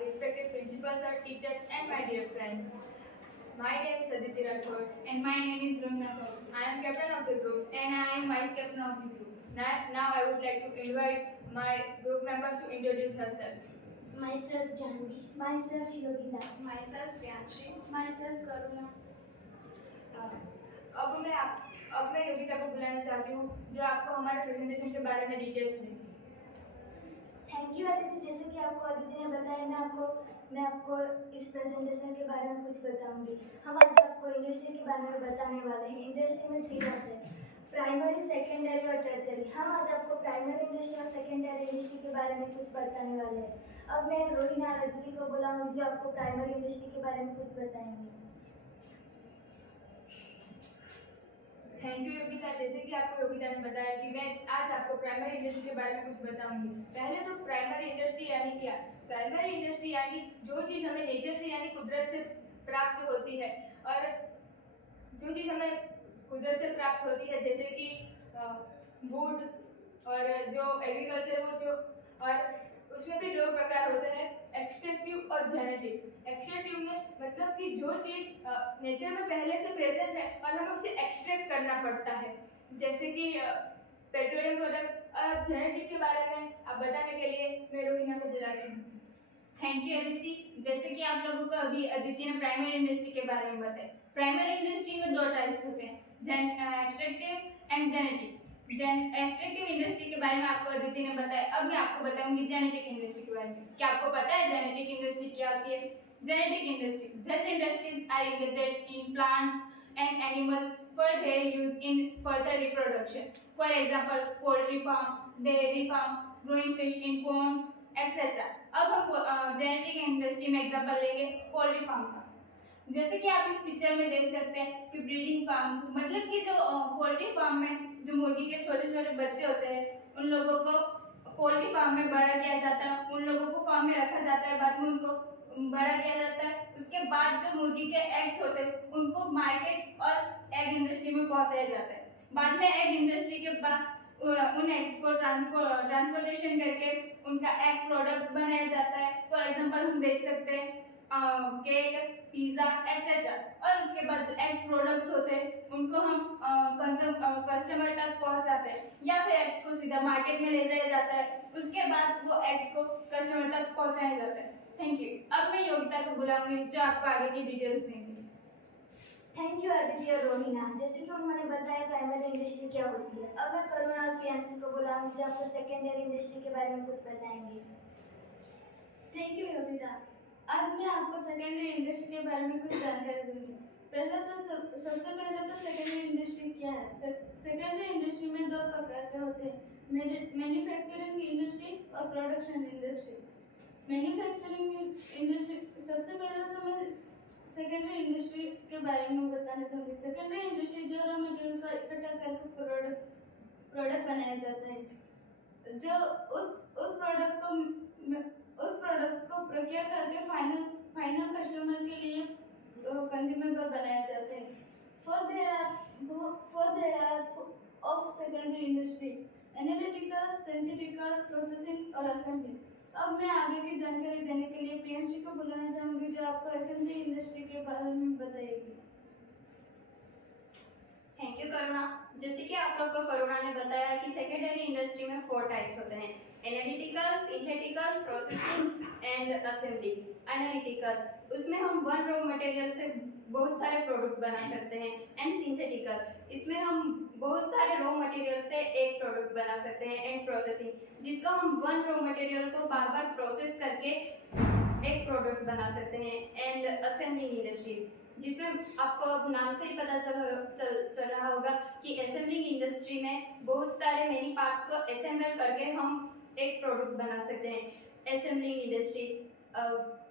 respected principals, our teachers, and my dear friends. My name is Aditi Rathod. And my name is Rohina Saud. I am captain of the group. And I am vice captain of the group. Now I would like to invite my group members to introduce themselves. Myself Janvi. Myself Yogita. Myself Priyanshi. Myself Karuna. अब मैं योगिता को बुलाना चाहती हूँ जो आपको हमारे presentation के बारे में डिटेल्स देगी। Thank you Aditi. जैसे कि आपको अदिति ने बताया, मैं आपको इस प्रेजेंटेशन के बारे में कुछ बताऊंगी। हम आज आपको इंडस्ट्री के बारे में बताने वाले हैं। इंडस्ट्री में 3 पार्ट्स है, प्राइमरी, सेकेंडरी और टर्टियरी। हम आज आपको प्राइमरी इंडस्ट्री और सेकेंडरी इंडस्ट्री के बारे में कुछ बताने वाले हैं। अब मैं रोहिना और अदिति को बुलाऊंगी जो आपको प्राइमरी इंडस्ट्री के बारे में कुछ बताएंगे। Thank you Yogita. जैसे कि आपको योगिता ने बताया कि मैं आज आपको प्राइमरी इंडस्ट्री के बारे में कुछ बताऊंगी। पहले तो प्राइमरी इंडस्ट्री यानी क्या? प्राइमरी इंडस्ट्री यानी जो चीज़ हमें नेचर से यानी कुदरत से प्राप्त होती है, और जो चीज़ हमें कुदरत से प्राप्त होती है जैसे कि वुड और जो एग्रीकल्चर वो जो, और उसमें भी 2 प्रकार होते हैं, एक्सट्रैक्टिव और जेनेटिक। एक्सट्रैक्टिव में मतलब कि जो चीज़ नेचर में पहले से प्रेजेंट है और हमें उसे एक्सट्रैक्ट करना पड़ता है, जैसे कि पेट्रोलियम प्रोडक्ट्स। और जेनेटिक के बारे में आप बताने के लिए मैं रोहिना को बुलाती हूँ। Thank you Aditi. जैसे कि आप लोगों को अभी अदिति ने प्राइमरी इंडस्ट्री के बारे में बताया। प्राइमरी इंडस्ट्री में 2 टाइप्स होते हैं, extractive and genetic. Extractive industry के बारे में आपको अदिति ने बताया। अब मैं आपको बताऊंगी जेनेटिक इंडस्ट्री के बारे में। क्या आपको पता है जेनेटिक इंडस्ट्री क्या होती है? Genetic industry, this industries are engaged in plants and animals for their use in further reproduction. For example, poultry farm, dairy farm, growing fish in ponds, etc. अब हम जेनेटिक इंडस्ट्री में example लेंगे poultry farm का। जैसे कि आप इस picture में देख सकते हैं कि ब्रीडिंग फार्म्स, मतलब कि जो पोल्ट्री फार्म में जो मुर्गी के छोटे छोटे बच्चे होते हैं उन लोगों को पोल्ट्री फार्म में बड़ा किया जाता है, उन लोगों को फार्म में रखा जाता है, बाद में उनको बड़ा किया जाता है। उसके बाद जो मुर्गी के एग्स होते हैं उनको मार्केट और एग इंडस्ट्री में पहुंचाया जाता है। बाद में एग इंडस्ट्री के बाद उन एग्स को ट्रांसपोर्टेशन करके उनका एग प्रोडक्ट्स बनाया जाता है। फॉर एग्जांपल हम देख सकते हैं केक, पिज़्ज़ा एक्सेट्रा। और उसके बाद जो एग प्रोडक्ट्स होते हैं उनको हम कस्टमर तक पहुंचाते हैं, या फिर एग्स को सीधा मार्केट में ले जाया जाता है। उसके बाद वो एग्स को कस्टमर तक पहुंचाया जाता है। Thank you. अब मैं योगिता को बुलाऊंगी जो आपको आगे की डिटेल्स देंगी। थैंक यू अदिति और रोहिना। जैसे कि उन्होंने बताया प्राइमरी इंडस्ट्री क्या होती है। अब मैं करुणा और प्रियांशी को बुलाऊंगी जो आपको सेकेंडरी इंडस्ट्री के बारे में कुछ बताएंगे। Thank you Yogita. आज मैं आपको सेकेंडरी इंडस्ट्री के बारे में कुछ जानकारी दूंगी। सबसे पहले तो सेकेंडरी इंडस्ट्री क्या है। सेकेंडरी इंडस्ट्री में 2 प्रकार के होते हैं, मैन्युफैक्चरिंग इंडस्ट्री और प्रोडक्शन इंडस्ट्री। मैन्युफैक्चरिंग इंडस्ट्री, सबसे पहले तो मैं सेकेंडरी इंडस्ट्री के बारे में बताना चाहूँगी। सेकेंडरी इंडस्ट्री जो रॉ मटेरियल का इकट्ठा करके प्रोडक्ट बनाया जाता है, जो उस प्रोडक्ट को प्रक्रिया करके फाइनल कस्टमर के लिए कंज्यूमेबल बनाया जाता है। For there are of secondary industry analytical, synthetical, processing और असेंबली। अब मैं आगे की जानकारी देने के लिए प्रियांशी को बुलाना चाहूँगी जो आपको असेंबली इंडस्ट्री के बारे में बताएगी। थैंक यू करुणा। जैसे कि आप लोग को करुणा ने बताया कि सेकेंडरी इंडस्ट्री में 4 टाइप्स होते हैं, analytical, synthetical, processing and assembly. Analytical, उसमें हम 1 रॉ मटेरियल से बहुत सारे प्रोडक्ट बना सकते हैं। एंड सिंथेटिकल, इसमें हम बहुत सारे रॉ मटेरियल से एक प्रोडक्ट बना सकते हैं। एंड प्रोसेसिंग, जिसको हम 1 रॉ मटेरियल को बार बार प्रोसेस करके एक प्रोडक्ट बना सकते हैं। एंड असेंबलिंग इंडस्ट्री, जिसमें आपको अब नाम से ही पता चल रहा होगा कि असेंबलिंग इंडस्ट्री में बहुत सारे मेनी पार्ट्स को असेंबल करके हम एक प्रोडक्ट बना सकते हैं। Assembling industry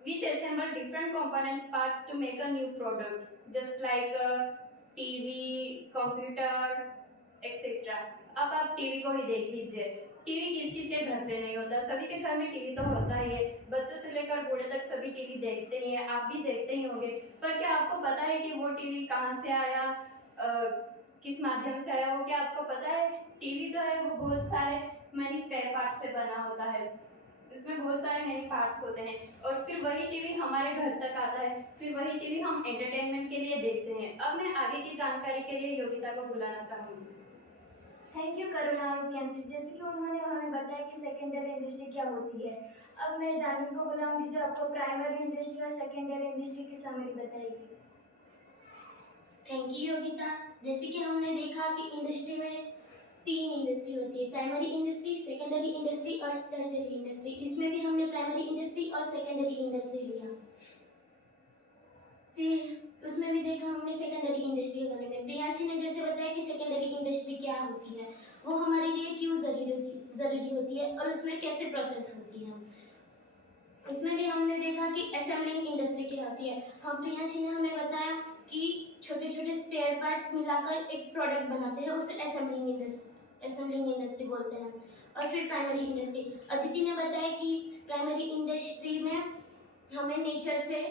which assemble different components part to make a new product, just like TV, computer, etc. अब आप टीवी को ही देख लीजिए। टीवी किस किस के घर पे नहीं होता, सभी के घर में टीवी तो होता ही है। बच्चों से लेकर बूढ़े तक सभी टीवी देखते ही हैं, आप भी देखते ही होंगे। पर क्या आपको पता है कि वो टीवी कहाँ से आया, किस माध्यम से आया? वो क्या आपको पता है? टीवी जो है वो बहुत सारे मैनी स्पेयर पार्ट से बना होता है। इसमें बहुत सारे मैनी इलेक्ट्रॉनिक पार्ट्स होते हैं और फिर वही टीवी हमारे घर तक आता है, फिर वही टीवी हम एंटरटेनमेंट के लिए देखते हैं। अब मैं आगे की जानकारी के लिए योगिता को बुलाना चाहूँगी। थैंक यू करुणा और प्रियांशी। जैसे कि उन्होंने हमें बताया कि सेकेंडरी इंडस्ट्री क्या होती है, अब मैं जानवी को बुलाऊंगी जो आपको प्राइमरी इंडस्ट्री और सेकेंडरी इंडस्ट्री की समरी बताएगी। Thank you Yogita. जैसे कि हमने देखा कि इंडस्ट्री में 3 इंडस्ट्री होती है, प्राइमरी इंडस्ट्री, सेकेंडरी इंडस्ट्री और टर्टियरी इंडस्ट्री। इसमें भी हमने प्राइमरी इंडस्ट्री और सेकेंडरी इंडस्ट्री लिया। फिर उसमें भी देखा हमने सेकेंडरी इंडस्ट्री के बारे में। प्रियांशी ने जैसे बताया कि सेकेंडरी इंडस्ट्री क्या होती है, वो हमारे लिए क्यों ज़रूरी होती है और उसमें कैसे प्रोसेस होती है। उसमें भी हमने देखा कि असेंबलिंग इंडस्ट्री क्या होती है। हम प्रियांशी ने हमें बताया कि छोटे छोटे स्पेयर पार्ट्स मिलाकर एक प्रोडक्ट बनाते हैं, उसे असेंबलिंग इंडस्ट्री बोलते हैं। और फिर प्राइमरी इंडस्ट्री, अदिति ने बताया कि प्राइमरी इंडस्ट्री में हमें नेचर से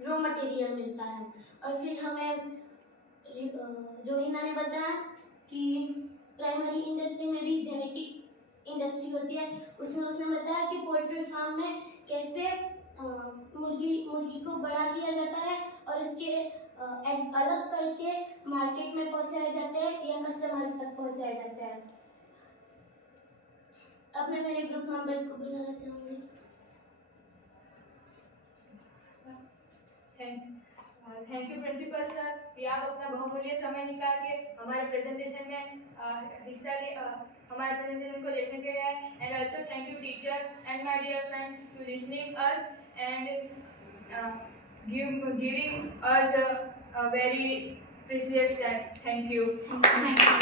रॉ मटेरियल मिलता है। और फिर हमें रोहिना ने बताया कि प्राइमरी इंडस्ट्री में भी जेनेटिक इंडस्ट्री होती है। उसने बताया कि पोल्ट्री फार्म में कैसे मुर्गी को बड़ा किया जाता है और उसके एग्स अलग करके मार्केट में पहुंचाए जाते हैं या कस्टमर तक पहुंचाए जाते हैं। अब मैं मेरे ग्रुप मेंबर्स को बुलाना चाहूँगी। थैंक यू प्रिंसिपल सर कि आप अपना बहुमूल्य समय निकाल के हमारे प्रेजेंटेशन में हिस्सा ले हमारे प्रेजेंटेशन को देखने के लिए। And also thank you teachers and my dear friends to listening us and giving us a very precious time. Thank you. Thank you.